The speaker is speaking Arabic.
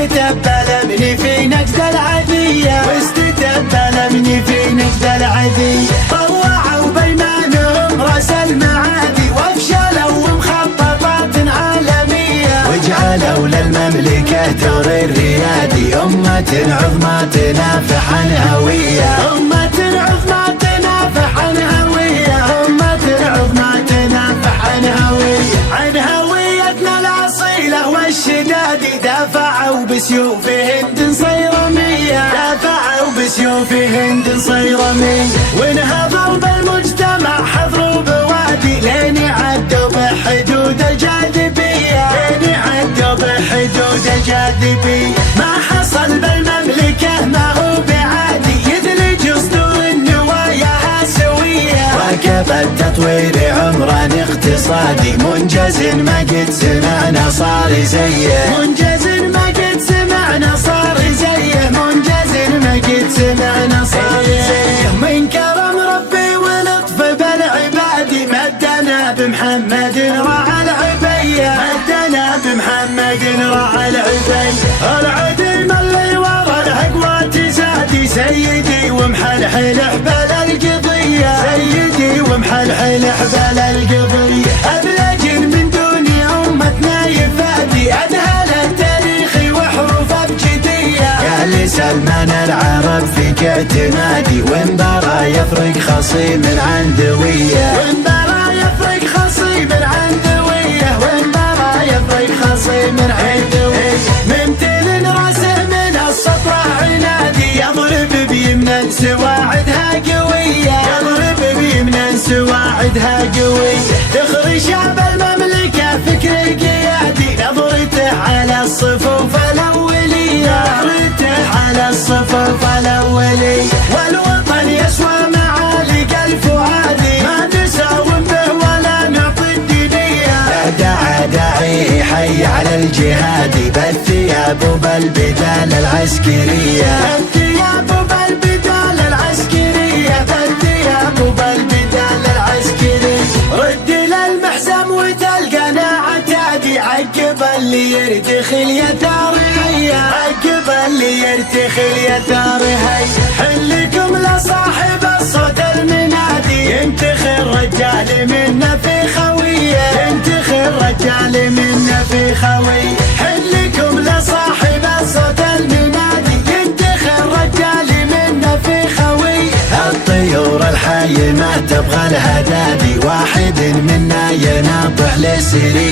مني في نقد العذية مني في نقد العذية. طوعوا بيمانهم راس المعادي وافشلوا مخططات عالمية وجعلوا للمملكة دور الريادي. أمة عظمى تنافح عن هوية عن هويتنا الأصيلة والشدادي. دافعوا بسيوف هند صيرمية وانهضوا بالمجتمع حضروا بوادي لين عدوا بحدود الجاذبية ما حصل بالمملكة ما هو بعادي يدلج صدور النواياها سوية. واكب التطوير عمران اقتصادي منجز ما قد سمعنا صار زيه من كرم ربي ولطف بالعبادي مدنا بمحمد رعى العبية العدل ملي ورا العقوات زادي سيدي ومحلحل حبال القضية أبلج من دون أمتنا يفادي أذهل التاريخ وحروف أبجدية. قال سلمان العرب فيك اعتمادي وانبرا يفرق خصيم عن دوية ممتل راسه من السطح عنادي يضرب بيمنا سواعدها قوية تخرج شعب المملكة فكر قيادي نظرته على الصفوف الأولية والوطن يسوى معالق الفؤادي ما نساوم به ولا نعطي الدنيا. داعي حي على الجهادي بالثياب وبالبدال العسكرية رد للمحزم وتلقى عتادي عقب اللي يرتخي يا حلكم لصاحب الصوت المنادي ينتخي الرجال منا في خوية حلكم لصاحب الصوت المنادي ينتخي الرجال منا في خوية. الطيور الحية ما تبغى الهدادي واحد منا يناطح لسري